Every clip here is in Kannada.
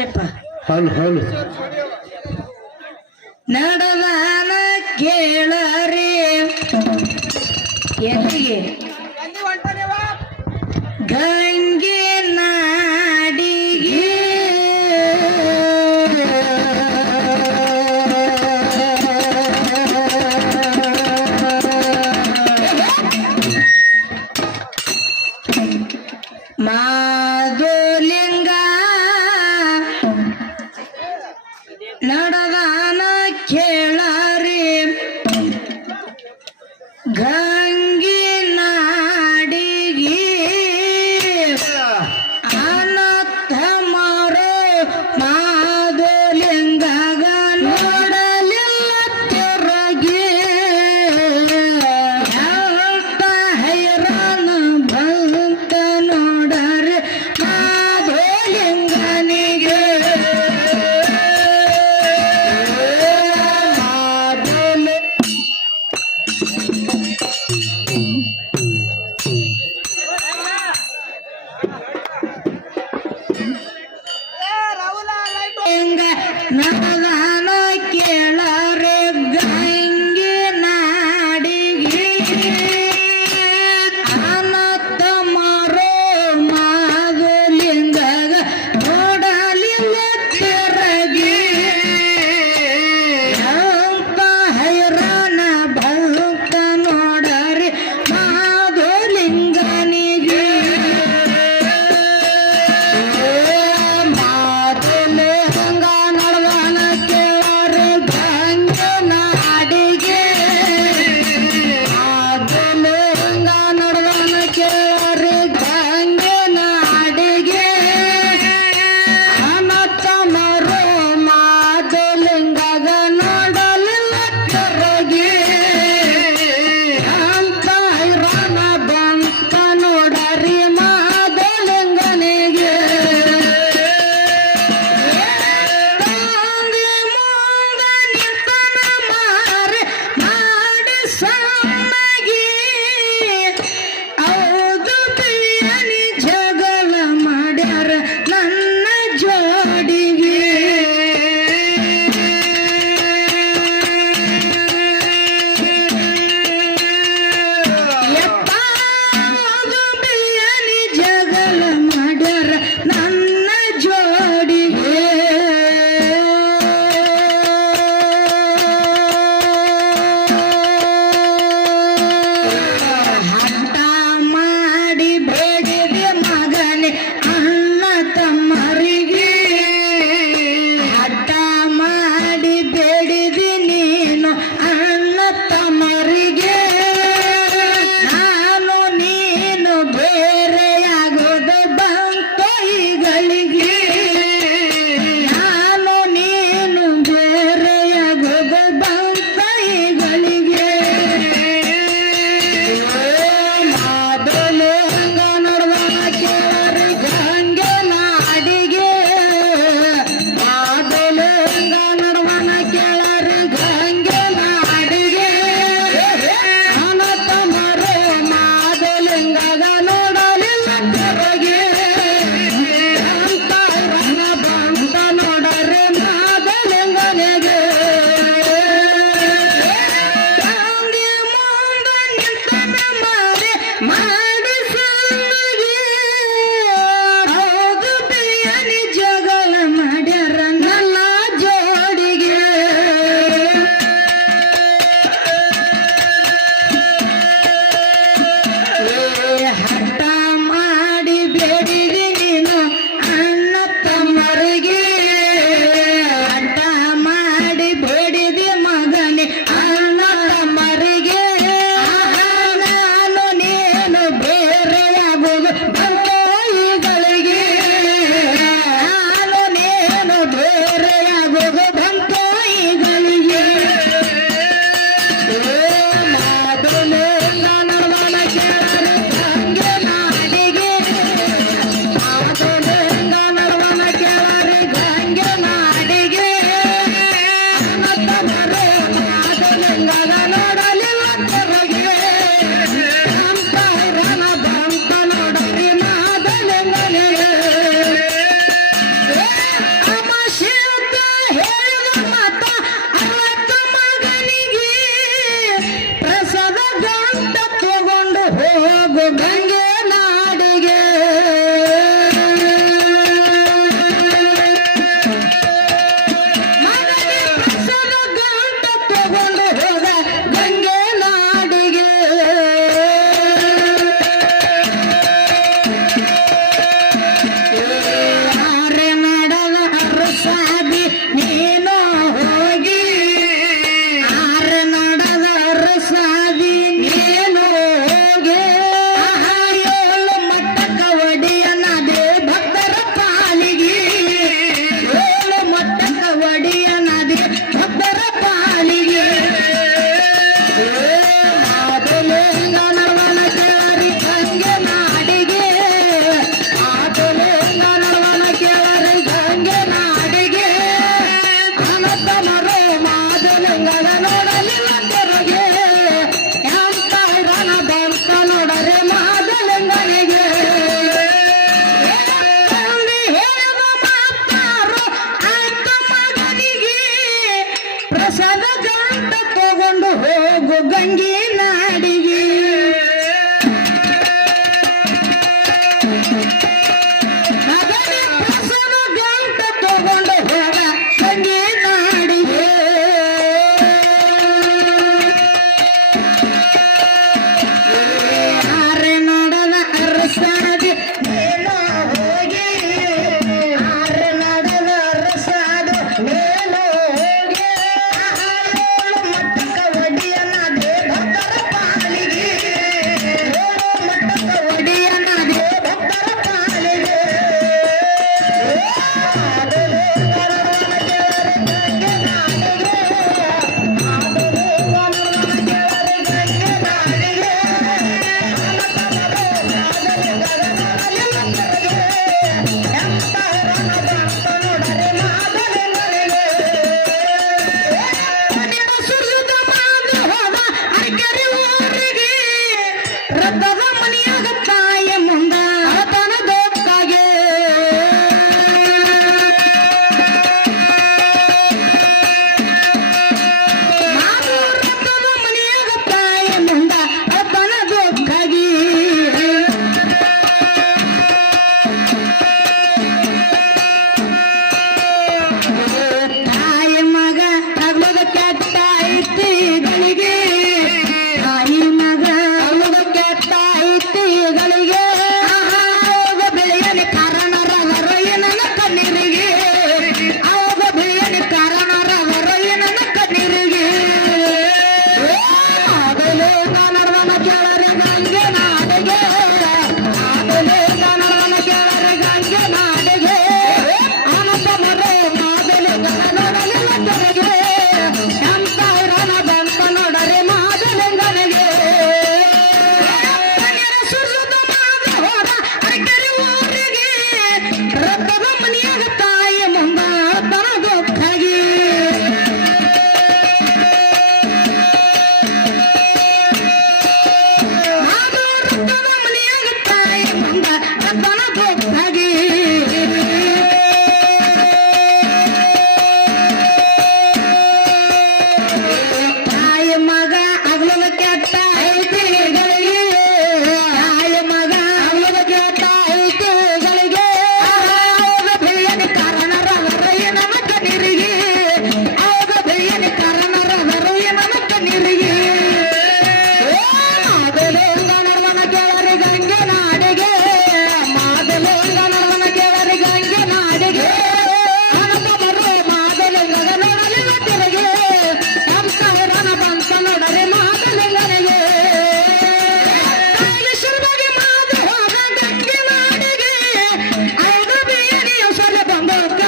ಆಶೆಪ್ಪ ಹೌದು ಹೌದು ನಡೆದಾನ ಕೇಳರಿ ಎಲ್ಲಿಗೆ ಗಂಗೆ ನಾಡಿಗೆ ಮಾಧುಲಿಂಗ ನಡೆದಾನ ಕೇಳರಿ ಗಂಗೆ ನಾಡಿಗೆ ಅನಂತ ಮಾರೋ ಮಾಧುಲಿಂಗಗ ನೋಡಲಿಲ್ಲ ತಿರುಗಿ ಅಂತ ಹೈರಾಣ ಬಂತ ನೋಡರಿ ಮಾಧುಲಿಂಗನಿಗೆ ನಡೆದಾನ ಕೇಳರೆ ಗಂಗೆ ನಾಡಿಗೆ ಅನಂತ ಮಾರೋ ಮಾಧುಲಿಂಗಗ ನೋಡಲಿಲ್ಲ ತಿರುಗಿ ಅಂತ ಹೈರಾಣ ಭಕ್ತ ನೋಡರಿ ಮಾಧುಲಿಂಗನಿಗೆ ಮಾಧುಲಿಂಗ ನಡೆದಾನ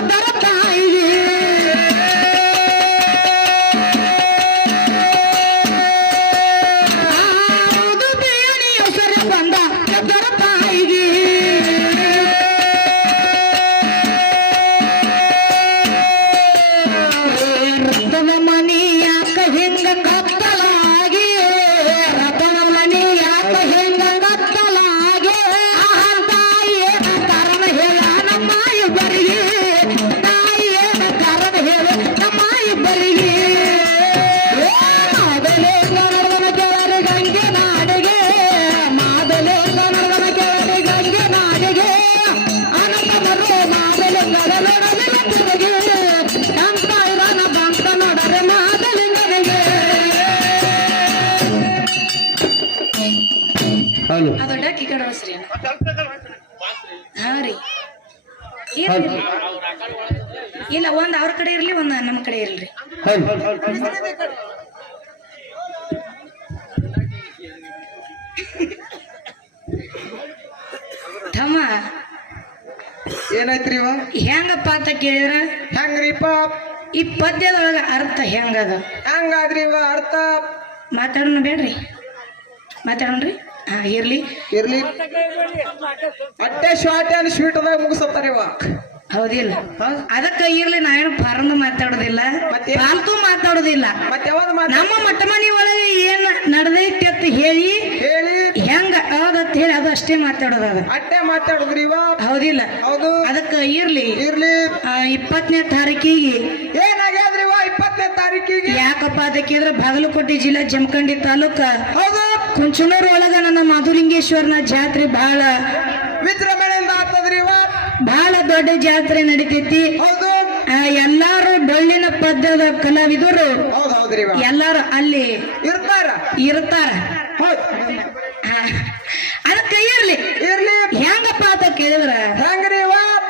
ಕೆದ್ದರ ತಾಯಿಗೆ ಅದು ಡಕ್ಕಿ ಕಡವಸ್ರಿ ಹಾ ರೀ ಇಲ್ಲ ಒಂದ್ ಅವ್ರ ಕಡೆ ಇರ್ಲಿ ಒಂದ್ ನಮ್ಮ ಕಡೆ ಇರ್ಲಿ ತಮ್ಮ ಏನಾಯ್ತ್ರಿ ಹೆಂಗಪ್ಪ ಅಂತ ಕೇಳಿದ್ರ ಹೆಂಗ್ರಿಪ್ಪ ಈ ಪದ್ಯದೊಳಗ ಅರ್ಥ ಹೆಂಗದ ಹೆಂಗಾದ್ರಿ ಅರ್ಥ ಮಾತಾಡೋಣ ಬೇಡ್ರಿ ಮಾತಾಡೋಣ್ರಿ ಹಾ ಇರ್ಲಿ ಇರ್ಲಿ ಅಟ್ಟೆ ಶಾರ್ಟ್ ಅಂಡ್ ಸ್ವೀಟ್ ಅದಾಗ ಮುಗಿಸತ್ತಾರಿವ ಹೌದಿಲ್ಲ ಅದಕ್ಕ ಇರ್ಲಿ ನಾವೇನು ಪರಂದು ಮಾತಾಡೋದಿಲ್ಲ ಪಾಲ್ತು ಮಾತಾಡೋದಿಲ್ಲ ನಮ್ಮ ಮಟ್ಟ ಮನಿ ಒಳಗೆ ಏನ್ ನಡೆದೈತಿ ಅಂತ ಹೇಳಿ ಹೆಂಗ ಹೌದತ್ ಹೇಳಿ ಅದು ಅಷ್ಟೇ ಮಾತಾಡೋದ ಅಟ್ಟೆ ಮಾತಾಡೋದ್ರಿ ಹೌದಿಲ್ಲ ಹೌದು ಅದಕ್ಕ ಇರ್ಲಿ ಇರ್ಲಿ 20ನೇ ತಾರೀಕಿಗೆ ಏನಾಗ್ಯಾದ್ರಿ 20ನೇ ತಾರೀಕಿಗೆ ಯಾಕಪ್ಪ ಅದಕ್ಕಿದ್ರೆ ಬಾಗಲಕೋಟೆ ಜಿಲ್ಲಾ ಜಮಖಂಡಿ ತಾಲೂಕ ಹೌದು ಕುಂಚನೂರ್ ಒಳಗ ನನ್ನ ಮಾಧುಲಿಂಗೇಶ್ವರನ ಜಾತ್ರೆ ಬಹಳ ವಿಜೃಂಭಣೆಯಿಂದ ಆಗ್ತದ್ರಿ ಬಹಳ ದೊಡ್ಡ ಜಾತ್ರೆ ನಡಿತೈತಿ ಹೌದು ಎಲ್ಲಾರು ಡೊಳ್ಳಿನ ಪದ್ಯದ ಕಲಾವಿದರು ಹೌದೌದ್ರಿ ಎಲ್ಲಾರು ಅಲ್ಲಿ ಇರ್ತಾರ ಅದಕ್ಕ ಇರ್ಲಿ ಇರ್ಲಿ ಹೆಂಗಪ್ಪ ಅಂತ ಕೇಳಿದ್ರ ಹೆಂಗ್ರಿ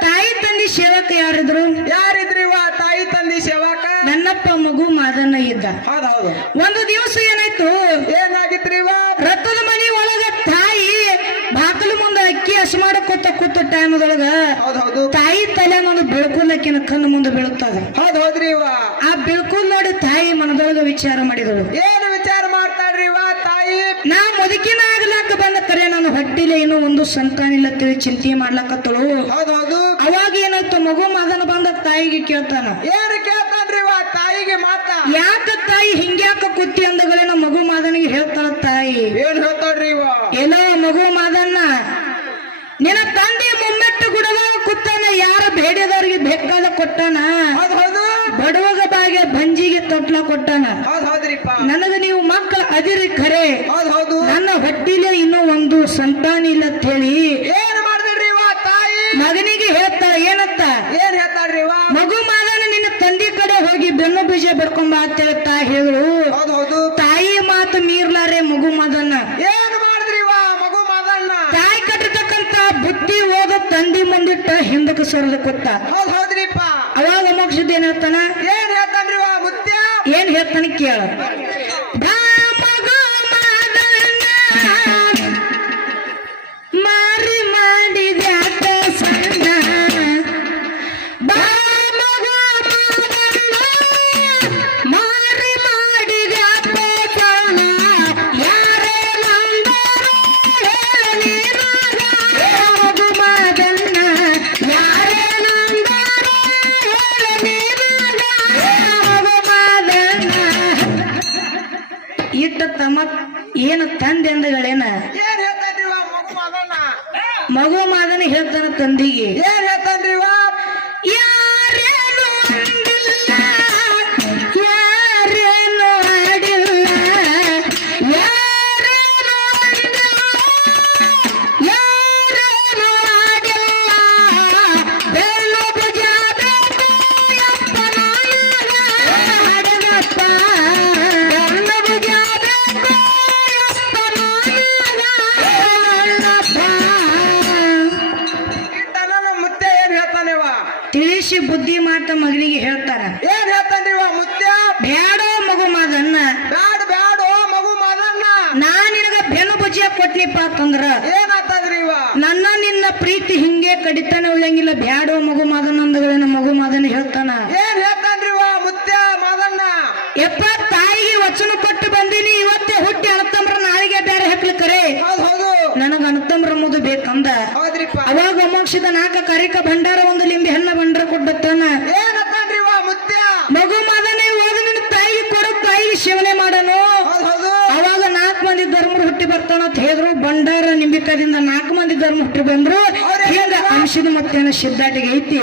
ತಾಯಿ ತಂದಿ ಸೇವಕ ಯಾರಿದ್ರು ಯಾರಿದ್ರಿ ತಾಯಿ ತಂದಿ ಸೇವಕ ನನ್ನಪ್ಪ ಮಗು ಮಾದನ್ನ ಇದ್ದ ಹೌದೌದು ಒಂದು ದಿವಸ ಏನಾಯ್ತು ಏನಾಗಿತ್ರಿ ರಥದ ಮನಿ ಒಳಗ ತಾಯಿ ಬಾಕಲು ಮುಂದೆ ಅಕ್ಕಿ ಹಸಿ ಮಾಡಕೊತ್ತ ಕೂತ ಟೈಮ್ದೊಳಗ ಹೌದೌದು ತಾಯಿ ತಲೆ ಒಂದು ಬೆಳ್ಕೊಲ್ಲಕ್ಕಿನ ಕಣ್ಣು ಮುಂದೆ ಬೀಳುತ್ತದ ಹೌದೌದ್ರಿ ಆ ಬೆಳ್ಕೊಲ್ ನೋಡಿ ತಾಯಿ ಮನದೊಳಗ ವಿಚಾರ ಮಾಡಿದಳು ಏನು ವಿಚಾರ ಮಾಡ್ತಾಳ್ರಿ ತಾಯಿ ನಾ ಮುದುಕಿನ ಆಗ್ಲಾಕ ಬಂದ ಕರೆ ನನ್ನ ಹೊಟ್ಟಿಲೆ ಏನೋ ಒಂದು ಸಂತಾನ ಇಲ್ಲ ತಿಳಿ ಚಿಂತೆ ಮಾಡ್ಲಾಕತ್ತಳು ಹೌದೌದು ಅವಾಗ ಏನಾಯ್ತು ಮಗು ಮಾದನ ಬಂದ ತಾಯಿಗೆ ಕೇಳ್ತಾನ ಏನು ಕೇಳ್ತಾನ್ರಿ ತಾಯಿಗೆ ಮಾತ ಯಾಕ ತಾಯಿ ಹಿಂಗ್ಯಾಕ ಕುತ್ತಿ ಅಂದಗಳೇನ ಮಗು ಮಾದನಿಗೆ ಹೇಳ್ತಾಳ ತಾಯಿ ಏನ್ ಹೇಳ್ತಾಳ್ರಿ ಏನೋ ಮಗು ಮಾದನ್ನ ನಿನ್ನ ತಂದೆ ಮುಮ್ಮೆಟ್ಟು ಗುಡವ ಕುತ್ತಾನ ಯಾರ ಬೇಡಿದವ್ರಿಗೆ ಬೇಕಾದ ಕೊಟ್ಟಾನ ಹೌದು ಬಡವಗ ಬಾಗೆ ಬಂಜಿಗೆ ತೊಟ್ಲ ಕೊಟ್ಟಾನ ಹೌದ್ರಿಪ್ಪ ನನಗ ನೀವು ಮಕ್ಕಳ ಅದಿರಿ ಖರೆ ಹೌದು ನನ್ನ ಹೊಟ್ಟಿಲೆ ಇನ್ನೂ ಒಂದು ಸಂತಾನ ಇಲ್ಲ ಅಂತ ಹೇಳಿ ಏನ್ ಮಾಡ್ದಿಡ್ರಿ ತಾಯಿ ಮಗನಿಗೆ ಹೇಳ್ತಾಳ ಏನತ್ತ ಏನ್ ಹೇಳ್ತಾಳ್ರಿ ಮಗು ಮಾದನ ನಿನ್ನ ತಂದೆ ಕಡೆ ಹೋಗಿ ಬೆನ್ನು ಬೀಜ ಬೆಡ್ಕೊಂಬ ಅಂತ ಹೇಳ್ತಾ ಹೇಳಿದ್ರು ಹೌದು ತಾಯಿ ಮಾತು ಮೀರ್ಲಾರೆ ಮಗು ಮಾದನ್ನ ಏನ್ ಮಾಡಿದ್ರಿ ಮಗು ಮಾದನ್ನ ತಾಯಿ ಕಟ್ಟಿರ್ತಕ್ಕಂತ ಬುದ್ಧಿ ಹೋದ ತಂದಿ ಮುಂದಿಟ್ಟ ಹಿಂದಕ್ಕೆ ಸರಿದ ಕೊತ್ತ ಹೌದ್ರಿಪ್ಪ ಅವಾಗ ಮೋಕ್ಷದ ಏನ್ ಹೇಳ್ತಾನ ಏನ್ ಹೇಳ್ತಾನ್ರಿ ಮುತ್ಯ ಏನ್ ಹೇಳ್ತಾನ ಕೇಳ ಮಾರಿ ಮಾಡಿದ್ಯಾಕ ಸಣ್ಣ ಮಾರಿ ಮಾಡಿದ್ಯಾಕ ಸಣ್ಣ ಯಾರೇ ಮಗು ಮಾದನ್ನ ಯಾರೇ ಇಟ್ಟ ತಮ್ಮ ಏನು ತಂದೆ ಅಂದಗಳೇನ ಏನ್ ಹೇಳ್ತಾನ್ರಿ ಮಗು ಮಾದನ್ನ ಮಗು ಮಾದನ ಹೇಳ್ತಾನ ತಂದಿಗೆ ಏನ್ ಹೇಳ್ತಾನ್ರಿ ಯಾರೇನು ಅಂದಿಲ್ಲ ಯಾರೇನು ಆಡಿಲ್ಲ ಯಾರೇನು ಅಂದಿಲ್ಲ ಯಾರೇನು ಆಡಿಲ್ಲ ಬೆನ್ನು ಭುಜಬೇಕು ಯಪ್ಪನಾಯಗ ಆಡದಪ್ಪ ಬೆನ್ನು ಭುಜಬೇಕು ಯಪ್ಪನಾಯಗ ಆಡದಪ್ಪ ಮುತ್ಯ ಏನ್ ಹೇಳ್ತಾನೆವ ತಿಳಿಸಿ ಬುದ್ಧಿ ಮಾತ ಮಗನಿಗೆ ಹೇಳ್ತಾರ ಏನ್ ಹೇಳ್ತಾನ್ರಿ ಮುತ್ಯ ಬ್ಯಾಡೋ ಮಗು ಮಾದನ್ನ ಬ್ಯಾಡೋ ಮಗು ಮಾದನ್ನ ನಾ ನಿನಗ ಬೆನ್ನು ಬುಜ್ಜಿಯ ಕೊಟ್ನಿಪ್ಪ ಅಂತಂದ್ರ ಏನಾಗ್ತದ್ರಿ ನನ್ನ ನಿನ್ನ ಪ್ರೀತಿ ಹಿಂಗೆ ಕಡಿತಾನೆ ಉಳ್ಳಂಗಿಲ್ಲ ಬ್ಯಾಡೋ ಮಗು ಮಾದನ್ನ ಅಂದಗಳೇನ ಮಗು ಮಾದ ಮಾಲೀಕ ಭಂಡಾರ ಒಂದು ಲಿಂಬೆ ಹಣ್ಣ ಭಂಡಾರ ಕೊಟ್ಟತ್ತಾನ. ಏನಂತಾನ್ರಿ ಮುತ್ಯ? ಮಗು ಮದನೆ ಹೋದ ನಿನ್ನ ತಾಯಿಗೆ ಕೊಡು, ತಾಯಿಗೆ ಸೇವನೆ ಮಾಡನು. ಹೌದು ಅವಾಗ 4 ಮಂದಿ ಧರ್ಮರು ಹುಟ್ಟಿ ಬರ್ತಾನ ಅಂತ ಹೇಳಿದ್ರು. ಭಂಡಾರ ನಿಂಬಿಕದಿಂದ 4 ಮಂದಿ ಧರ್ಮ ಹುಟ್ಟಿ ಬಂದ್ರು. ಹಿಂಗ ಅಂಶದ ಮತ್ತೇನ ಸಿದ್ಧಾಟಿಗೆ ಐತಿ.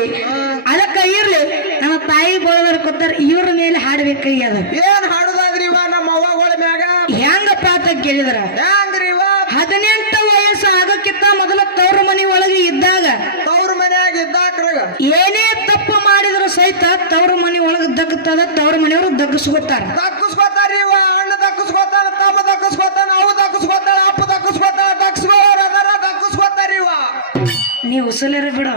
ಅದಕ್ಕ ಇರ್ಲಿ ನಮ್ಮ ತಾಯಿ ಬೋಳದವ್ರ ಕೊತ್ತಾರ, ಇವ್ರ ಮೇಲೆ ಹಾಡ್ಬೇಕೈ ಅದ. ಏನ್ ಹಾಡುದಾದ್ರಿ ನಮ್ಮ ಅವ್ವಗಳ ಮ್ಯಾಗ? ಹೆಂಗಪ್ಪ ಅಂತ ಕೇಳಿದ್ರ, ಹೆಂಗ್ರಿ 18 ವಯಸ್ಸು ಆಗಕ್ಕಿಂತ ಮೊದಲ ತವ್ರ ಮನಿ ಒಳಗೆ ಇದ್ದಾಗ ತವ್ರ ಮನ್ಯಾಗ ಇದ್ದಾಕ್ರಗ ಏನೇ ತಪ್ಪು ಮಾಡಿದ್ರು ಸಹಿತ ತವ್ರ ಮನಿ ಒಳಗೆ ದಕ್ಕತ್ತದ. ತವ್ರ ಮನೆಯವರು ದಗ್ಗಿಸ್ಕೊತಾರ. ದಕ್ಕಸ್ಕೋತಾರ್ರಿ ಅಣ್ಣ ದಕ್ಕಸ್ಕೋತಾನ, ತಮ್ಮ ದಕ್ಕಸ್ಕೋತಾನ, ಅವು ದಕ್ಕಸ್ಕೋತಾಳ, ಅಪ್ಪ ದಕ್ಕಸ್ಕೋತಾಳ, ದಕ್ಕಸ್ಕೋರ ಅದರ ದಕ್ಕಸ್ಕೋತಾರ್ರಿ. ನೀ ಉಸಲೇರ ಬಿಡ.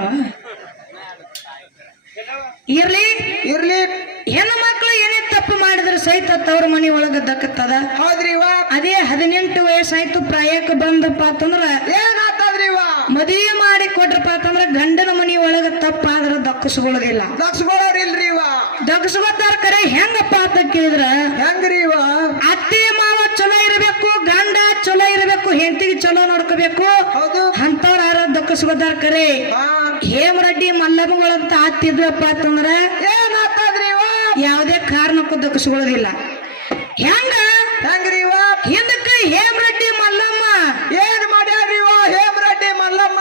ಇರ್ಲಿ ಇರ್ಲಿ ಹೆಣ್ಣು ಮಕ್ಕಳು ಏನೇ ತಪ್ಪು ಮಾಡಿದ್ರು ಸಹಿತ ತವ್ರ ಮನಿ ಒಳಗ ದಕ್ಕತ್ತದ. ಹೌದ್ರಿ ಅದೇ 18 ವಯಸ್ಸಾಯ್ತು ಪ್ರಾಯಕ್ಕೆ ಬಂದಪ್ಪ ಅಂತಂದ್ರ ಏನಾಗ್ತದ್ರಿ ಮದುವೆ ಮಾಡಿ ಕೊಟ್ರಪ್ಪ ಅಂತಂದ್ರ ಗಂಡನ ಮನಿ ಒಳಗ ತಪ್ಪಾದ್ರ ದಕ್ಕಿಸ್ಕೊಳ್ಳೋದಿಲ್ಲ. ದಕ್ಕಸ್ಕೊಳ್ಳೋರಿಲ್ರಿ ದಕ್ಕಿಸ್ಕೊತಾರ. ಕರೆ ಹೆಂಗಪ್ಪ ಅಂತ ಕೇಳಿದ್ರ, ಹೆಂಗ್ರಿ ಅತ್ತೆ ಮಾವ ಚಲೋ ಇರಬೇಕು, ಗಂಡ ಚಲೋ ಇರಬೇಕು, ಹೆಂಡತಿಗೆ ಚಲೋ ನೋಡ್ಕೋಬೇಕು. ಹೌದು ಅಂತವ್ರ ಯಾರ ದಕ್ಕಿಸ್ಕೊತಾರ. ಕರೆ ಹೇಮರೆಡ್ಡಿ ಮಲ್ಲಮ್ಮಗಳಂತ ಆತಿದ್ವಪ್ಪ ಅಂತಂದ್ರ ಏನಾಗ್ತದ್ರಿ ಯಾವುದೇ ಕಾರಣಕ್ಕೂ ದಕ್ಕಿಸ್ಕೊಳ್ಳೋದಿಲ್ಲ. ಹೆಂಗ್ರಿ ಹಿಂದಕ್ಕೆ ಹೇಮರೆಡ್ಡಿ ಮಲ್ಲಮ್ಮ ಏನ್ ಮಾಡ್ಯಾರ್ರಿ ಹೇಮರೆಡ್ಡಿ ಮಲ್ಲಮ್ಮ?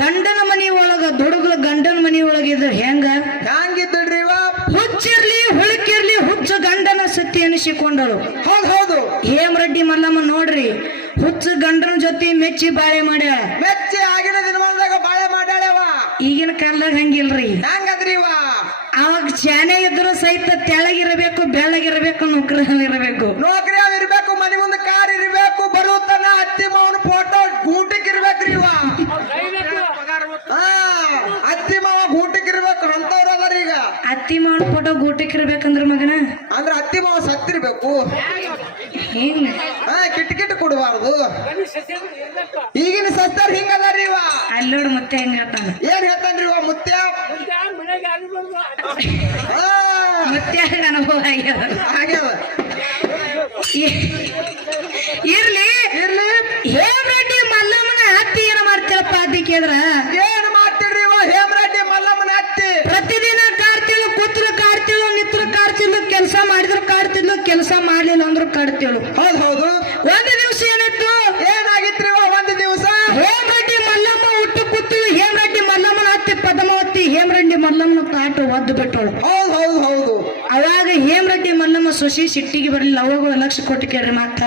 ಗಂಡನ ಮನಿ ಒಳಗ ದುಡುಗಲು ಗಂಡನ ಮನಿ ಒಳಗಿದ್ರು ಹೆಂಗಿದ್ರಿ ಹುಚ್ಚಿರ್ಲಿ ಹುಳುಕಿರ್ಲಿ ಹುಚ್ಚ ಗಂಡನ ಸತಿ ಎನಿಸಿಕೊಂಡಳು. ಹೌದು ಹೇಮರೆಡ್ಡಿ ಮಲ್ಲಮ್ಮ ನೋಡ್ರಿ, ಹುಚ್ಚ ಗಂಡನ ಜೊತೆ ಮೆಚ್ಚಿ ಬಾಳೆ ಮಾಡ್ಯಾಳ. ಮೆಚ್ಚಿ ಆಗಿನ ದಿನಮಾನದಾಗ ಬಾಳೆ ಮಾಡ್ಯಾಳವ. ಈಗಿನ ಕಾಲದಾಗ ಹಂಗಿಲ್ರಿ. ಹೆಂಗದ್ರಿ ಅವಾಗ ಚಾನೆ ಇದ್ರು ಸಹಿತ ತೆಳಗಿರಬೇಕು, ಬೆಳ್ಳಗಿರಬೇಕು, ಇರಬೇಕು, ನೌಕರಿ ಇರ್ಬೇಕು, ಮನೆ ಮುಂದೆ ಕಾರ್ ಇರ್ಬೇಕು, ಬರುತ್ತಾನ ಅತ್ತಿ ಮಾವನ ಫೋಟೋ ಗೂಟಿಕ್ ಇರ್ಬೇಕ್ರಿ ಅತ್ತಿ ಮಾವ ಗೂಟಿಕ್ ಇರ್ಬೇಕು. ಅಂತವ್ರ ಅದಾರ ಈಗ. ಅತ್ತಿ ಮಾವನ ಫೋಟೋ ಗೂಟಿಕ್ ಇರ್ಬೇಕಂದ್ರ ಮಗನ ಅಂದ್ರ ಅತ್ತಿ ಮಾವ ಸತ್ತಿರ್ಬೇಕು. ಹಿಂಗ ಕಿಟ್ ಕೊಡಬಾರ್ದು. ಈಗಿನ ಸತ್ತಾರ ಹಿಂಗದಾರಿ ಅಲ್ಲೋಡ್ ಮತ್ತೆ ಹೆಂಗ ಹೇಳ್ತಾನ. ಏನ್ ಹೇಳ್ತಾನ್ರಿ ಮುತ್ಯ? ಮುತ್ಯ ಅನುಭವ ಆಗ್ಯದ. ಇರ್ಲಿ ಇರ್ಲಿ ಹೇಮರೆಡ್ಡಿ ಮಲ್ಲಮ್ಮನ ಅತ್ತಿ ಏನ ಮಾಡ್ತೀರಪ್ಪ ಅದ್ದಿ ಕೇಳಿದ್ರ ಏನ್ ಮಾಡ್ತೀರಿ ಹೇಮರೆಡ್ಡಿ ಮಲ್ಲಮ್ಮನ ಅತ್ತಿ? ಪ್ರತಿದಿನ ಕಾಡ್ತಿಳು, ಕೂತ್ರು ಕಾಡ್ತಿಳು, ನಿತ್ರು ಕಾಡ್ತಿಳು, ಕೆಲಸ ಮಾಡಿದ್ರು ಕಾಡ್ತಿದ್ಲು, ಕೆಲಸ ಮಾಡ್ಲಿಲ್ಲ ಅಂದ್ರು ಕಾಡ್ತಿಳು. ಹೌದು ಒಂದು ದಿವಸ ಏನಿತ್ತು, ಏನಾಗಿತ್ರಿ ಒಂದು ದಿವಸ? ಹೇಮರೆಡ್ಡಿ ಮಲ್ಲಮ್ಮ ಹುಟ್ಟು ಕೂತಿಳು. ಹೇಮರೆಡ್ಡಿ ಮಲ್ಲಮ್ಮನ ಅತ್ತಿ ಪದ್ಮಾವತಿ ಹೇಮರೆಡ್ಡಿ ಮಲ್ಲಮ್ಮನ ತಾಟು ಒದ್ದು ಬಿಟ್ಟಳು. ಹೌದು ಅವಾಗ ಹೇಮರೆಡ್ಡಿ ಮಲ್ಲಮ್ಮ ಸೊಸಿ ಸಿಟ್ಟಿಗೆ ಬರಲಿಲ್ಲ. ಅವಾಗ 1 ಲಕ್ಷ ಕೊಟ್ಟು ಕೇಳ್ರಿ ಮಾತ.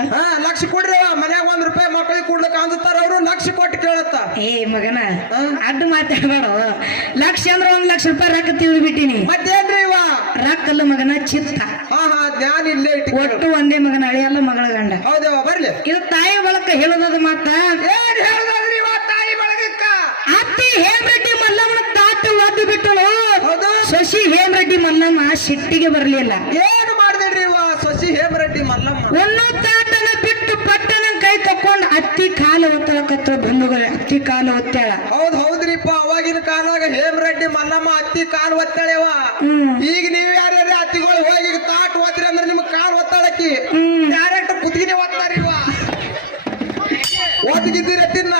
ಲಕ್ಷ ಕೊಡ್ರಿ ಮನ್ಯಾಗ 1 ರೂಪಾಯಿ ಮಕ್ಕಳಿಗೆ ಕೊಡ್ಲಿಕ್ಕ ಅಂತಾರ ಅವ್ರು. ಲಕ್ಷ ಕೊಟ್ಟು ಕೇಳತ್ತ. ಏ ಮಗನ ಅಡ್ಡ ಮಾತಾಡ್ಬೇಡ. ಲಕ್ಷ ಅಂದ್ರ 1 ಲಕ್ಷ ರೂಪಾಯಿ ರೊಕ್ಕ ತಿಳಿದ್ಬಿಟ್ಟಿನಿ. ಮತ್ತೇನ್ರಿ ರೊಕ್ಕಲ್ಲ ಮಗನ ಚಿತ್ತ. ಜ್ಞಾನ ಇಲ್ಲೇ ಒಟ್ಟು ಒಂದೇ ಮಗನ ಅಳಿಯಲ್ಲ ಮಗಳ ಗಂಡ. ಹೌದವ ಬರ್ಲಿ. ಇದು ತಾಯಿ ಬಳಕ ಹೇಳೋದ ಮಾತ. ಏನ್ ಹೇಳದ್ರಿ ತಾಯಿ ಬಳಗಕ್ಕ? ಅತ್ತಿ ಹೇಮರೆಡ್ಡಿ ಮಲ್ಲಮ್ಮನ ತಾಟು ಒದ್ದು ಬಿಟ್ಟಳು. ಸೊಸಿ ಹೇಮರೆಡ್ಡಿ ಮಲ್ಲಮ್ಮ ಸಿಟ್ಟಿಗೆ ಬರಲಿಲ್ಲ. ಏನು ಮಾಡಿದ್ರಿ ಸೊಸಿ ಹೇಮರೆಡ್ಡಿ ಮಲ್ಲಮ್ಮ? ಒಂದು ತಾಟನ ಬಿಟ್ಟು ಪಟ್ಟನ ಕೈ ತಕೊಂಡ್ ಅತ್ತಿ ಕಾಲು ಒತ್ತಳಕತ್ರ ಬಂಧುಗಳು. ಅತ್ತಿ ಕಾಲು ಒತ್ತಾಳ. ಹೌದ್ರಿಪ್ಪ. ಅವಾಗಿನ ಕಾಲದಾಗ ಹೇಮರೆಡ್ಡಿ ಮಲ್ಲಮ್ಮ ಅತ್ತಿ ಕಾಲು ಒತ್ತಾಳೆವ. ಈಗ ನೀವ್ ಯಾರ್ಯಾರ ಅತ್ತಿಗಳು ಹೋಗಿ ತಾಟ್ ಒತ್ರಿ ಅಂದ್ರೆ ನಿಮ್ ಕಾಲು ಒತ್ತಾಳಕ್ಕಿ ಡೈರೆಕ್ಟ್ ಕುತ್ತಿಗೆ ಒತ್ತಾರಿವ. ಓದ್ಗಿದ್ದೀರ ತಿನ್ನ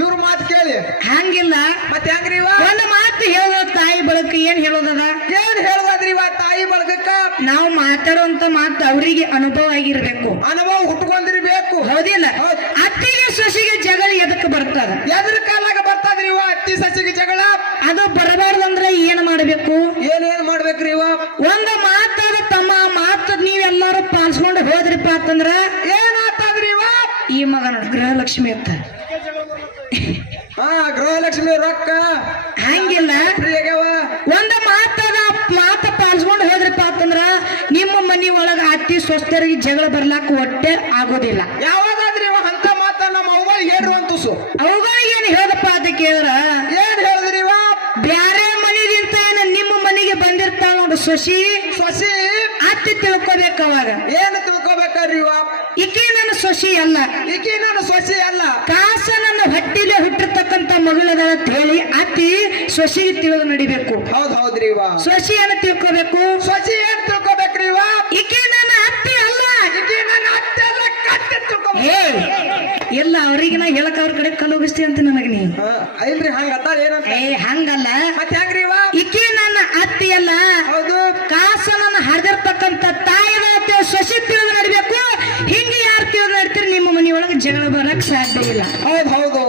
ಇವ್ರ ಮಾತು ಕೇಳಿ ಹಂಗಿಲ್ಲ. ಮತ್ತೆ ಹೆಂಗ್ರಿ ಒಂದು ಮಾತು ಹೇಳೋದ ತಾಯಿ ಬಳಕ ಏನ್ ಹೇಳೋದದ? ಏನ್ ಹೇಳೋದ್ರಿ ತಾಯಿ ಬಳಗಕ್ಕ? ನಾವು ಮಾತಾಡುವಂತ ಮಾತು ಅವರಿಗೆ ಅನುಭವ ಆಗಿರ್ಬೇಕು, ಅನುಭವ ಹುಟ್ಕೊಂಡಿರ್ಬೇಕು. ಹೌದಿಲ್ಲ? ಅತ್ತಿಗೆ ಸೊಸಿಗೆ ಜಗಳ ಎದಕ್ಕೆ ಬರ್ತದ? ಎದ್ರ ಕಾಲಾಗ ಬರ್ತದ್ರಿ ಅತ್ತಿ ಸಸಿಗೆ ಜಗಳ? ಅದು ಬರಬಾರ್ದಂದ್ರೆ ಏನ್ ಮಾಡ್ಬೇಕು? ಏನ್ ಮಾಡ್ಬೇಕ್ರಿ ಒಂದು ಮಾತಾದ ತಮ್ಮ ಮಾತು ನೀವೆಲ್ಲಾರು ಪಾಲಿಸ್ಕೊಂಡು ಹೋದ್ರಿಪ್ಪ ಅಂತಂದ್ರ ಏನಾಗ್ತದ್ರಿ ಈ ಮಗನ ಗೃಹಲಕ್ಷ್ಮಿ ಅಂತ. ಗೃಹಲಕ್ಷ್ಮಿ ರೊಕ್ಕ ಹಂಗಿಲ್ಲ. ಒಂದು ಮಾತ ಪಾಲಿಸ್ಕೊಂಡು ಹೋದ್ರಿಪ್ಪ ಅಂತಂದ್ರ ನಿಮ್ಮ ಮನಿ ಒಳಗ ಅತ್ತಿ ಸ್ವಸ್ಥರಿಗೆ ಜಗಳ ಬರ್ಲಾಕ ಹೊಟ್ಟೆ ಆಗೋದಿಲ್ಲ. ಯಾವಾಗಾದ್ರಿ ಅಂತ ಮಾತ ನಮ್ಮ ಅವ್ವ ಹೇಳುವಂತಸು ಅವುಗಳಿಗೆ ಏನ್ ಹೇಳಪ್ಪ ಅಂತ ಕೇಳಿದ್ರ ಏನ್ ಹೇಳಿದ್ರಿ? ಬ್ಯಾರೆ ಮನಿಗಿಂತ ನಿಮ್ಮ ಮನೆಗೆ ಬಂದಿರ್ತಾವ ನೋಡು ಸೊಸಿ ಅತ್ತಿ ತಿಳ್ಕೊಬೇಕು. ಅವಾಗ ಏನು ತಿಳ್ಕೊಬೇಕ್ರಿ? ಈಕೆ ನನ್ನ ಸೊಸಿ ಅಲ್ಲ, ಈಕೆ ನನ್ನ ಸೊಸಿ ಅಲ್ಲ, ಕಾಸ ನನ್ನ ಹೊಟ್ಟಿಲೆ ಹುಟ್ಟಿರ್ತಕ್ಕಂತ ಮಗಳದ ಅಂತ ಹೇಳಿ ಅತ್ತಿ ಸೊಸಿಗೆ ತಿಳಿದು ನಡಿಬೇಕು. ಹೌದ್ರಿ ಸೊಸಿ ಏನ ತಿಳ್ಕೊಬೇಕು? ಸೊಸಿ ಏನ್ ತಿಳ್ಕೊಬೇಕ್ರಿ? ಈಕೆ ನನ್ನ ಅತ್ತಿ ಅಲ್ಲ, ಈಕೆ ನನ್ನ ಅತ್ತೆ ಅಲ್ಲ, ಕತ್ತೆ ತಿಳ್ಕೊಬೇಕು. ಇಲ್ಲ ಅವ್ರಿಗೆ ಅವ್ರಿಗೆ ನಾ ಹೇಳಕ್ ಅವ್ರ ಕಡೆ ಕಲ್ಲು ಹೋಗಿಸ್ತಿ ಅಂತ ನನಗ ನೀ ಇಲ್ರಿ ಹಂಗತ್ತ ಏನಂತ ಹಂಗಲ್ಲ ಮತ್ತೆ ಹೆಂಗ್ರಿ ಇವ ಇಕ್ಕಿ ನನ್ನ ಅತ್ತಿಯಲ್ಲ ಹೌದು ಕಾಸ ನನ್ನ ಹರಿದಿರ್ತಕ್ಕಂತ ತಾಯಿದ ಅತ್ತೆ ಸೊಸಿ ತಿಳಿದು ನಡಿಬೇಕು ಹಿಂಗೆ ಯಾರು ತಿಳಿದು ನಡ್ತೀರಿ ನಿಮ್ಮ ಮನೆಯೊಳಗೆ ಜಗಳ ಬರಕ್ ಸಾಧ್ಯ ಇಲ್ಲ ಹೌದು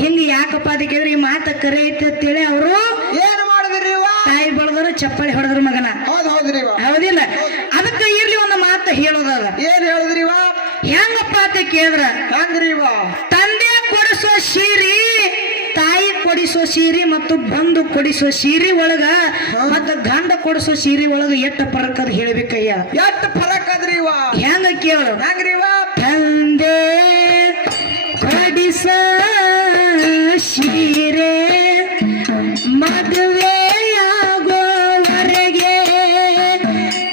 ಹಿಂಗ ಯಾಕಪ್ಪ ಅದಕ್ಕೆ ಈ ಮಾತ ಕರೆ ಐತೆ ಅಂತೇಳಿ ಅವರು ಏನ್ ಮಾಡಿದ್ರಿ ಇವ ತಾಯಿ ಬಳದ್ರು ಚಪ್ಪಲಿ ಹೊಡೆದ್ರ ಮಗನ ಹೌದ್ರಿ ಇವ ಹೌದಿಲ್ಲ ಅದಕ್ಕೆ ಇರ್ಲಿ ಒಂದು ಮಾತು ಹೇಳೋದದ ಏನ್ ಹೇಳಿದ್ರಿ ಇವ ಹೆಂಗಪ್ಪ ಅಂತ ಕೇಳಿದ್ರ ಹಂಗ್ರಿ ಇವ ತಂದೆ ಕೊಡಿಸೋ ಸೀರಿ ತಾಯಿ ಕೊಡಿಸೋ ಸೀರೆ ಮತ್ತು ಬಂದು ಕೊಡಿಸೋ ಸೀರೆ ಒಳಗ ಮತ್ತ ಗಂಡ ಕೊಡಿಸೋ ಸೀರೆ ಒಳಗ ಎಷ್ಟು ಫರಕ್ ಅದ ಹೇಳ್ಬೇಕಯ್ಯ ಎಷ್ಟು ಫರಕ್ ಅದ್ರಿ ಇವ ಹೆಂಗ ಕೇಳು ಹೆಂಗ್ರಿ ಇವ ತಂದೆ ಕೊಡಿಸೋ ಸೀರೆ ಮದುವೆಯಾಗೋವರೆಗೆ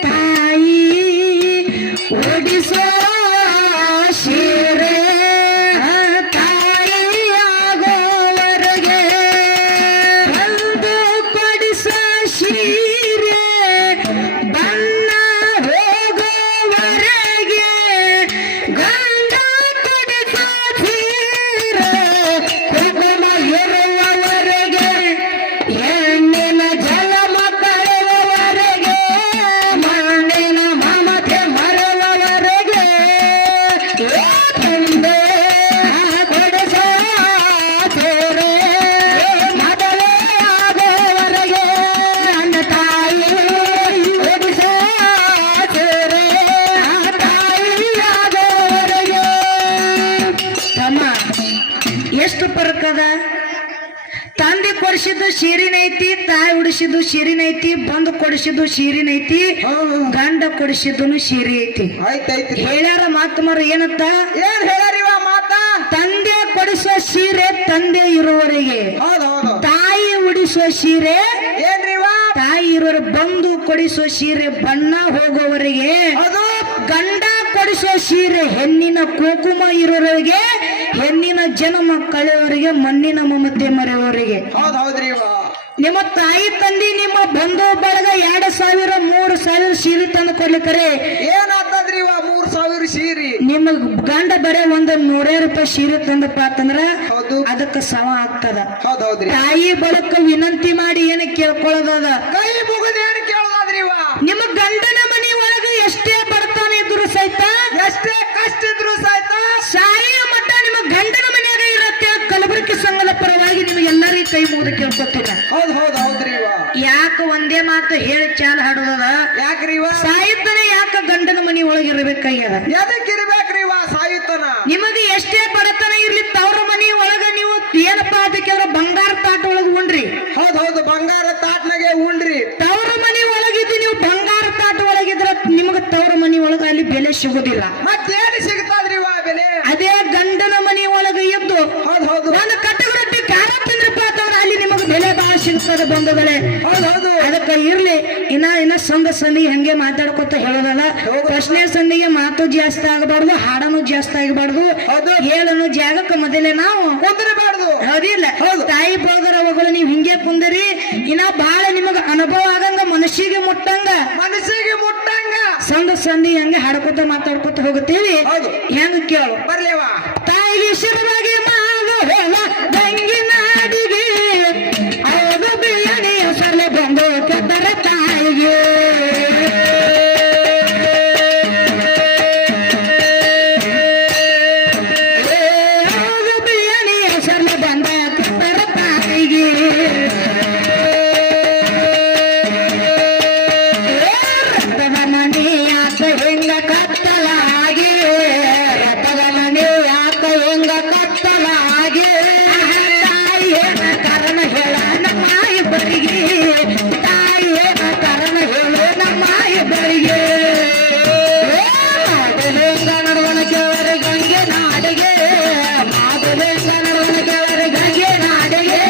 ತಾಯಿ ಓಡಿಸೋ ಸೀರೆ ತಾಯಿಯಾಗೋವರೆಗೆ ಬಂದು ಕೊಡಿಸೋ ಸೀರೆ ಬಣ್ಣ ಹೋಗೋವರೆಗೆ ಗಂಡ ಕೊಡಿಸೋ ಸೀರೆ ಕುಂಕುಮ ಇರುವವರೆಗೆ ಹೆಣ್ಣಿನ ಜಲಮ ಕಳೆಯುವವರೆಗೆ ಮಣ್ಣಿನ ಮಮತೆ ಮರೆಯುವವರೆಗೆ ತಂದೆ ಕೊಡಿಸೋ ಸೀರೆ ಮದುವೆ ಆಗೋವರೆಗೆ ನನ್ನ ತಾಯಿ ಕೊಡಿಸೋ ಸೀರೆ ತಾಯಿ ಆಗೋವರೆಗೆ ತಮ್ಮ ಎಷ್ಟು ಪರಕದ ತಂದೆ ಕೊಡಿಸಿದ್ದು ಸೀರಿನೈತಿ ತಾಯಿ ಉಡಿಸಿದ್ದು ಸೀರಿನೈತಿ ಬಂದು ಕೊಡಿಸಿದ್ದು ಸೀರಿನೈತಿ ಗಂಡ ಕೊಡಿಸಿದ್ದು ಸೀರೆ ಐತಿ ಆಯ್ತಾಯ್ತ್ರಿ ಹೇಳ್ಯಾರ ಮಾತುಮರು ಏನಂತ ಏನ್ ಹೇಳರಿವ ಮಾತ ತಂದೆ ಕೊಡಿಸೋ ಸೀರೆ ತಂದೆ ಇರುವವರೆಗೆ ಹೌದು ತಾಯಿ ಉಡಿಸೋ ಸೀರೆ ಏನ್ರಿ ಇವ ತಾಯಿ ಇರೋರು ಬಂದು ಕೊಡಿಸೋ ಸೀರೆ ಬಣ್ಣ ಹೋಗೋವರೆಗೆ ಅದು ಗಂಡ ಕೊಡಿಸೋ ಸೀರೆ ಹೆಣ್ಣಿನ ಕುಂಕುಮ ಇರೋವರೆಗೆ ಹೆಣ್ಣಿನ ಜನ್ಮ ಕಳೆಯವರಿಗೆ ಮಣ್ಣಿನ ಮಮತೆ ಮರೆಯವರಿಗೆ ಹೌದ್ರಿ ಇವ ನಿಮ್ಮ ತಾಯಿ ತಂದಿ ನಿಮ್ಮ ಬಂಧು ಬಳಗ 2,000 3,000 ಸೀರೆ ತಂದು ಕೊಡ್ಲಿಕ್ಕರೆ ಏನಾಗ್ತದ್ರಿ ಇವ 3,000 ಸೀರಿ ನಿಮ್ಮ ಗಂಡ ಬರೇ ಒಂದು 100 ರೂಪಾಯಿ ಸೀರೆ ತಂದಪ್ಪ ಅಂತಂದ್ರ ಹೌದು ಅದಕ್ಕೆ ಸಮ ಆಗ್ತದ ಹೌದ್ರಿ ತಾಯಿ ಬಳಕ ವಿನಂತಿ ಮಾಡಿ ಏನ ಕೇಳ್ಕೊಳ್ಳೋದದ ಕೈ ಮುಗಿದ ಏನ್ ಕೇಳೋದ್ರಿ ಇವ ನಿಮ್ಮ ಗಂಡನ ಮನೆ ಒಳಗ ಎಷ್ಟೇ ಬಡತನ ಇದ್ರು ಸಹಿತ ಎಷ್ಟೇ ಕಷ್ಟ ಇದ್ರು ಸಹಿತ ಸಾಯಿಯ ಮಟ್ಟ ನಿಮ್ಮ ಗಂಡನ ಮನೆಯಾಗ ಇರತ್ತೆ ಕಲಬುರಗಿ ಸಂಘದ ಪರವಾಗಿ ನಿಮ್ಗೆ ಎಲ್ಲರಿಗೂ ಕೈ ಮುಗಿದು ಕೇಳ್ಕೊತೀನ ಹೌದ್ರಿ ಇವ ಯಾಕ ಒಂದೇ ಮಾತು ಹೇಳಿ ಚಾಲ ಹಾಡೋದದ ಯಾಕ್ರಿ ಇವ ಸಾಯುತ್ತನೆ ಯಾಕ ಗಂಡನ ಮನಿ ಒಳಗಿರ್ಬೇಕಾಗ್ಯದ ಎದಕ್ ಇರ್ಬೇಕ್ರಿ ಇವ ಸಾಯುತ್ತನ ನಿಮಗೆ ಎಷ್ಟೇ ಬಡತನ ಇರ್ಲಿ ತವ್ರ ಮನಿ ಒಳಗ ನೀವು ಏನಪ್ಪಾ ಅದಕ್ಕೆ ಬಂಗಾರ ತಾಟ ಒಳಗ ಉಣ್ರಿ ಹೌದು ಬಂಗಾರ ತಾಟ್ನಾಗೆ ಉಂಡ್ರಿ ತವ್ರ ಮನಿ ಒಳಗಿದ್ದು ನೀವು ಬಂಗಾರ ತಾಟ ಒಳಗಿದ್ರ ನಿಮಗ ತವ್ರ ಮನಿ ಒಳಗ ಅಲ್ಲಿ ಬೆಲೆ ಸಿಗುದಿಲ್ಲ ಮತ್ತೇನು ಸಿಗ್ತದ್ರಿ ಇವ ಬೆಲೆ ಅದೇ ಗಂಡನ ಮನಿ ಒಳಗ ಇದ್ದು ಹೌದು ಒಂದು ಕಟ್ಟಗರೊಟ್ಟಿ ಖಾರ ತಿಂದ್ರಪ್ಪ ಅಂತಂದ್ರ ಅಲ್ಲಿ ನಿಮಗ ಬೆಲೆ ಬಹಳ ಸಿಗ್ತದೆ ಬಂಧುಗಳೇ ಹೌದು ಅದಕ್ಕೆ ಇರ್ಲಿ ಇನ್ನ ಸಂಧಿ ಹಂಗೆ ಮಾತಾಡ್ಕೊತ ಹೇಳೋದಲ್ಲ ಪ್ರಶ್ನೆ ಸಂಧಿಗೆ ಮಾತು ಜಾಸ್ತಿ ಆಗಬಾರ್ದು ಹಾಡನು ಜಾಸ್ತಿ ಆಗಬಾರ್ದು ಹೇಳನು ಜಾಗಕ್ಕೆ ಮೊದಲೇ ನಾವು ಕುಂದ್ರಬಾರ್ದು ಹೌದಿಲ್ಲ ತಾಯಿ ಬಳಗರ ಮಗಳು ನೀವ್ ಹಿಂಗೆ ಕುಂದರಿ ಇನ್ನ ಬಹಳ ನಿಮಗ ಅನುಭವ ಆಗಂಗ ಮನಸ್ಸಿಗೆ ಮುಟ್ಟಂಗ ಸಂಧಿ ಹಂಗೆ ಹಾಡ್ಕೊತ ಮಾತಾಡ್ಕೊತ ಹೋಗುತ್ತೀವಿ ಹೆಂಗ ಕೇಳು ಬರ್ಲೇವಾ ತಾಯಿಗೆ ಶಿರವಾಗಿ ಮಾವ ತಂಗಿ ನಾಡಿಗೆ ಅವರ ಬಿಳಿಯ ಸಲ ಬಂದು ಕೆಟ್ಟರ ತಾಯಿಗೆ ಅವರ ಬಿಳಿಯ ಸಲ ಬಂದ ಕೆಟ್ಟರ ತಾಯಿಗೆ ರಥದ ಮನೆ ಯಾಕ ಹೆಂಗ ಕತ್ತಲಾಗಿ ರಥದ ಮನೆ ಯಾಕ ಹೆಂಗ ಕತ್ತಲಾಗಿ ತಾಯಿಯೇನ ಕಾರಣ ಹೇಳ ನಮ್ಮ ಇಬ್ಬರಿಗೆ ತಾಯಿಯೇನ ಕಾರಣ ಹೇಳು ನಮ್ಮ ಇಬ್ಬರಿಗೆ ಮಾದಲೆಂಗ ನಡವಳಿಕೆಯವರ ಗಂಗೆ ನಾಡಿಗೆ ಮಾದಲೆಂಗ ನಡವಳಿಕೆಯವರ ಗಂಗೆ ನಾಡಿಗೆ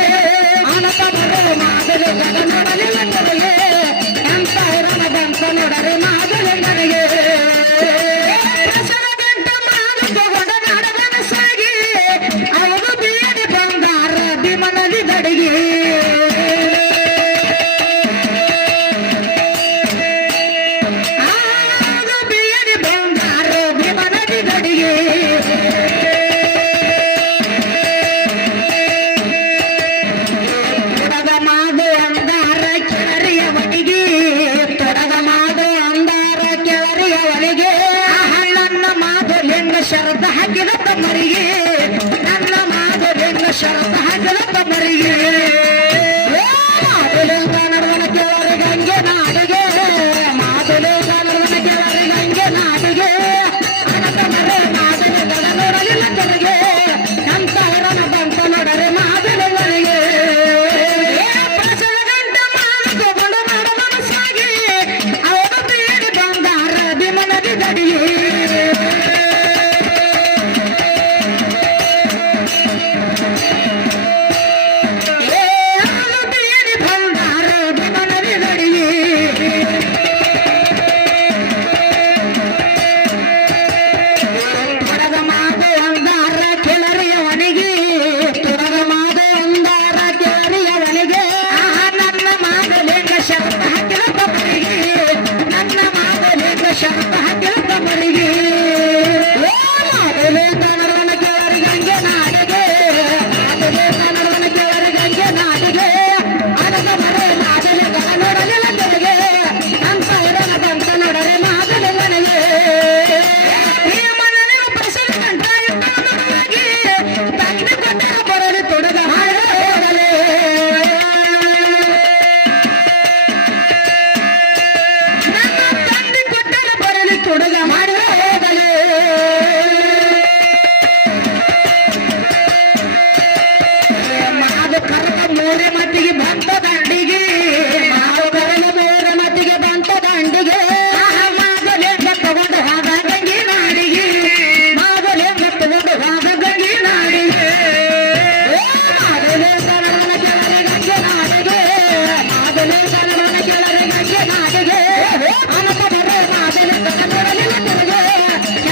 ಅನಕ ಬರೋ ಮಾದಲೆಂಗ ನೋಡಲಿಲ್ಲಂದರಿಗೆ ಎಂತ ಬಂತ ನೋಡರೆ ಮಾದಲೆಂಗನಿಗೆ ಅವರು ಬೇಡಿ ಬಂಗಾರ ಭೀಮನದಿ ದಡಿಗೆ ಬೇಡಿ ಬಂಗಾರ ಭೀಮನದಿ ದಡಿಗೆ ಕೆಳಗೆ ಗಂಗೆ ನಾಡಿಗೆ ಅನಕದರೆ ಮಾದಲಿ ನೋಡಲಿಲ್ಲ ತಿರುಗೆ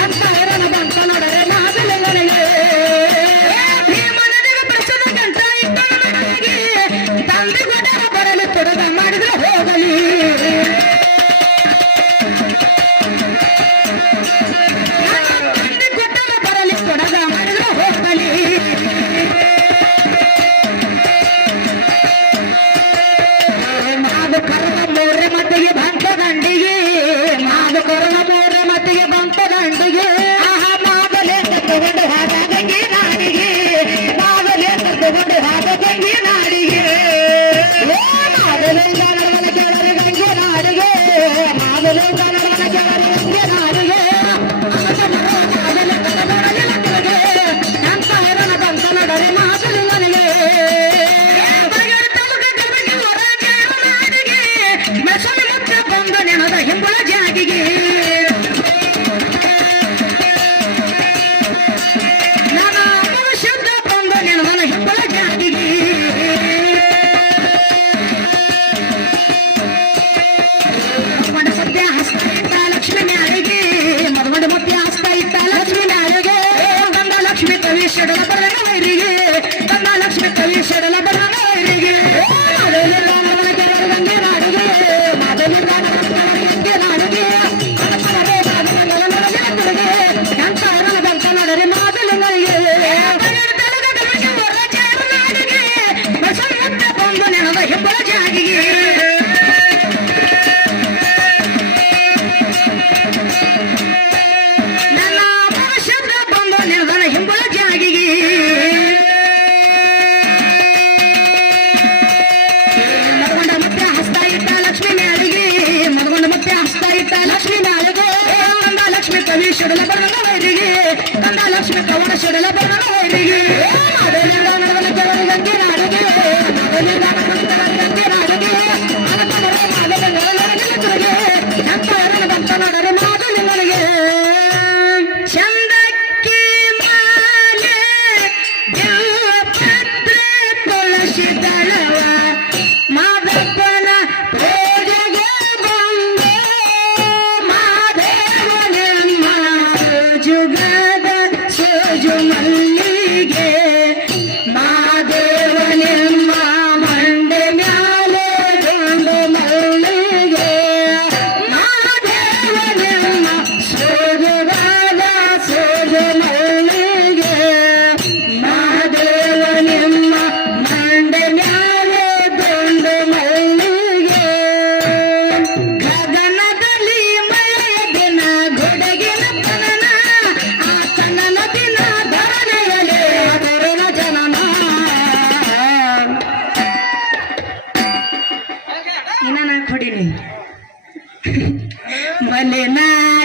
ಎಂತ ಇರನ ಬಂತ ನೋಡರೆ ಮಾದಲಿಂಗನಿಗೆ ಭೀಮನದಿಗೆ ಪ್ರಸದ ಗಂಟ ಇಟ್ಟ ನನಗೆ ತಂದೆ ಗೊಡರ ಬರಲು ತೊಡಗ ಮಾಡಿದ್ರೆ ಹೋಗಲಿ ತಂದೆ ಗೊಡರ ಬರಲಿ ತೊಡಗ ಮಾಡಿದ್ರೆ ಹೋಗಲಿ ಮಾದು ಕರ್ಣ ಮೂರ ಮತ್ತಿಗೆ ಬಂತ ದಂಡಿಗೆ ಮಾದು ಕರ್ಣ ಮೂರ ಮತ್ತಿಗೆ ಬಂತ ದಂಡಿಗೆ ಆಹಾ ಮಾದಲೆ ತಗೊಂಡು ಹಾದ ಗಂಗೆ ನಾಡಿಗೆ ಮಾದಲೆ ತಗೊಂಡು ಹಾದ ಗಂಗೆ ನಾಡಿಗೆ ಮಾದಲಿಂಗ ನಡವನ ಕೆಳಗೆ ಗಂಗೆ ನಾಡಿಗೆ ಮಾದಲಿಂಗ ನಡವನ ಕೆಳಗೆ ಗಂಗೆ ನಾಡಿಗೆ ಮಾದಲೆ ತಗೊಡಲಿಲ್ಲ ಕೆಳಗೆ ಎಂತ ಹೆರನ ಬಂತ ನಡರೆ ಮಾದಲಿಂಗನಿಗೆ ಮೆಸನೆ ಮುತ್ತ ಬಂದ ನೆನದ ಹಿಂಬಳ ಜಾಗಿಗೆ ನನ್ನ ಅಮ್ಮನ ಶಬ್ದ ಬಂದ ನೆನದ ಹಿಂಬಳ ಜಾಗಿಗೆ ಮಡ ಸದ್ಯ ಹಸ್ತ ಇಟ್ಟ ಲಕ್ಷ್ಮಿ ನ್ಯಾರಿಗೆ ಮದಮಡ ಮುತ್ಯ ಹಸ್ತ ಇಟ್ಟ ಲಕ್ಷ್ಮಿ ನ್ಯಾರಿಗೆ ಗಂಡ ಲಕ್ಷ್ಮಿ ಕವಿ ಶಡಲ ಬರಣ ವೈರಿಗೆ ಗಂಡ ಲಕ್ಷ್ಮಿ ಕವಿ ಶಡಲ ಬರಣ ವೈರಿಗೆ ಗಂಗೆ ನಾಡಿಗೆ ಮಾದಲಿಂಗ ಗಂಗೆ ನಾಡಿಗೆ ಎಂತ ಹರಣ ಬಂತ ನೋಡರೆ ಮಾದಲಿಂಗನಿಗೆ ಬಸವ ಮುತ್ತ ಬಂದು ನೆನದ ಹೆಬ್ಬಳ ಜಾಗಿಗೆ ನನ್ನ ಅಮ್ಮನ ಶಬ್ದ ಬಂದು ನೆನದ ಹೆಬ್ಬಳ ಜಾಗಿಗೆ ಮದಗೊಂಡ ಮತ್ತೆ ಹಸ್ತ ಇಟ್ಟ ಲಕ್ಷ್ಮಿ ಮ್ಯಾಳಿಗೆ ಮದಗೊಂಡ ಮತ್ತೆ ಹಸ್ತ ಇಟ್ಟ ಲಕ್ಷ್ಮಿ ಮ್ಯಾಳಿಗೆ ಕಂದ ಲಕ್ಷ್ಮಿ ಕವಿ ಶಡಲ ಬರಣ ವೈರಿಗೆ ಕಂದ ಲಕ್ಷ್ಮಿ ಕವನ ಶಡಲ ಬರಣ ವೈರಿಗೆ ಮಾದಲಿಂಗ ನಡವನ ಕೆಳಗೆ ಗಂಗೆ ನಾಡಿಗೆ ಮಾದಲಿಂಗ ನಡವನ ಕೆಳಗೆ ಗಂಗೆ ನಾಡಿಗೆ ಅನಕಮರ ಮಾದಲಿಂಗ ನಡಲಿಲ್ಲ ತಿರುಗೆ ಎಂತ ಹೆರನ ಬಂತ ನೋಡರೆ ಮಾದಲಿಂಗನಿಗೆ ಚಂದಕ್ಕಿ ಮಾಲೆ ದೇವಪತ್ರೆ ತುಳಸಿ ದಳವ ಮಾದಪ್ಪನ ಪೂಜೆಗೆ ಬಂದು ಮಾದೇವನೆಮ್ಮ ಜುಗದ ಸೋಜು ಮಲ್ಲಿಗೆ ಮಾದೇವನೆಮ್ಮ ಮಂಡೆ ಮ್ಯಾಲೆ ಗೊಂಡು ಮಲ್ಲಿಗೆ ಮಾದೇವನೆಮ್ಮ ಸೋಜುಗಾದ ಸೋಜು ಮಲ್ಲಿಗೆ ಮಾದೇವನೆಮ್ಮ ಮಂಡೆ ಮ್ಯಾಲೆ ಗೊಂಡು ಮಲ್ಲಿಗೆ ಗಗನದಲ್ಲಿ ಮಳೆಯ ದಿನ ಗೊಡಗಿನ ತನನ ಆ ತನನ ದಿನ ಧರಣೆಯಲೇ ಅದರನ ಜನನ ಇನ್ನ ನಾ ಕೊಡಿನಿ ಮಲೆನಾಡ